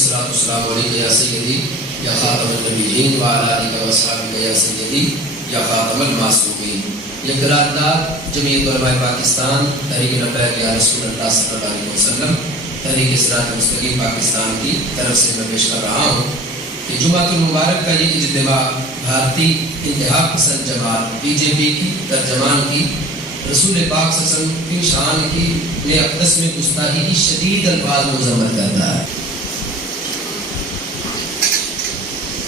الصلاۃ والسلام علیک یا سیدی یا خاتم النبیین وعلی آلہ وصحبہ یا سیدی یا خاتم المعصومین۔ یہ قرارداد جمعیت علماء پاکستان تحریک لبیک یا رسول اللہ صلی اللہ علیہ وسلم تحریک صراط مستقیم پاکستان کی طرف سے میں پیش کر رہا ہوں کہ جمعۃ المبارک کا یہ اجتماع بھارتی انتہا پسند جماعت بی جے پی کی ترجمان کی رسول پاک صلی اللہ علیہ وسلم کی شان کی اقدس میں گستاخی کی شدید الفاظ میں مذمت کرتا ہے۔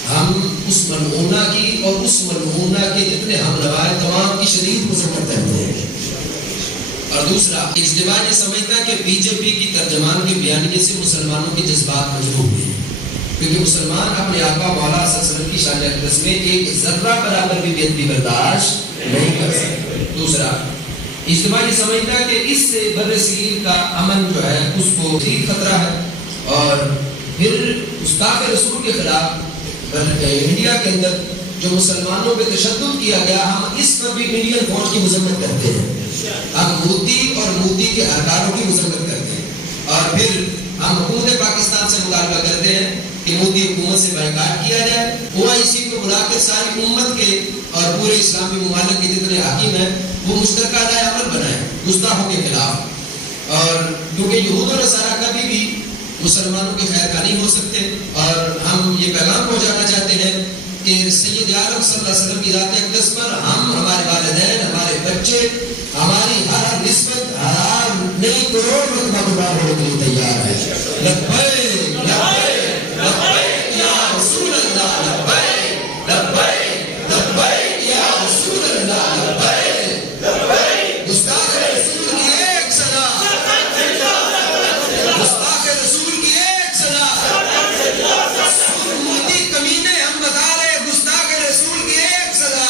ہم اس ملعونہ کی اور اس ملعونہ کے جتنے ہم نوائے تمام کی شدید مذمت کرتے ہیں۔ اور دوسرا، اجتماع یہ سمجھتا ہے کہ بی جے پی کی ترجمان کے بیانیے سے مسلمانوں کے جذبات مجروح ہیں، کیونکہ مسلمان اپنے آقا مولا صلی اللہ علیہ وسلم کی شان اقدس میں ایک ذرہ برابر بھی بے ادبی برداشت نہیں کر سکتے۔ دوسرا، اجتماع یہ سمجھتا ہے کہ اس سے بر صغیر کا امن جو ہے اس کو شدید خطرہ ہے، اور پھر گستاخ رسول کے خلاف انڈیا کے اندر جو مسلمانوں پہ تشدد کیا گیا، ہم اس پر بھی انڈین فوج کی مذمت کرتے ہیں، ہم مودی اور مودی کے اہلکاروں کی مذمت کرتے ہیں، اور پھر ہم حکومت پاکستان سے مطالبہ کرتے ہیں کہ مودی حکومت سے بائیکاٹ کیا جائے، OIC کو بلا کے ساری امت کے اور پورے اسلامی ممالک کے جتنے حاکم ہیں وہ مشترکہ رائے عمل بنائیں گستاخوں کے خلاف، اور کیونکہ یہود و نصارہ کبھی بھی مسلمانوں کے خیر کا نہیں ہو سکتے، اور ہم یہ پیغام پہنچانا چاہتے ہیں کہ سید عالم صلی اللہ علیہ وسلم کی ذات اقدس پر ہم، ہمارے والدین، ہمارے بچے، ہماری ہر نسبت ہزار نہیں کروڑ مرتبہ قربان ہونے کے لیے تیار ہے۔ لبیک لبیک لبیک یا رسول اللہ، لبیک لبیک لبیک یا رسول اللہ، لبیک لبیک گستاخ رسول کی ایک سزا، گستاخ رسول کی ایک سزا، مودی کمینے ہم بتا رہے گستاخ رسول کی ایک سزا،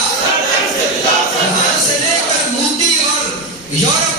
یہاں سے لے کر مودی اور یورپ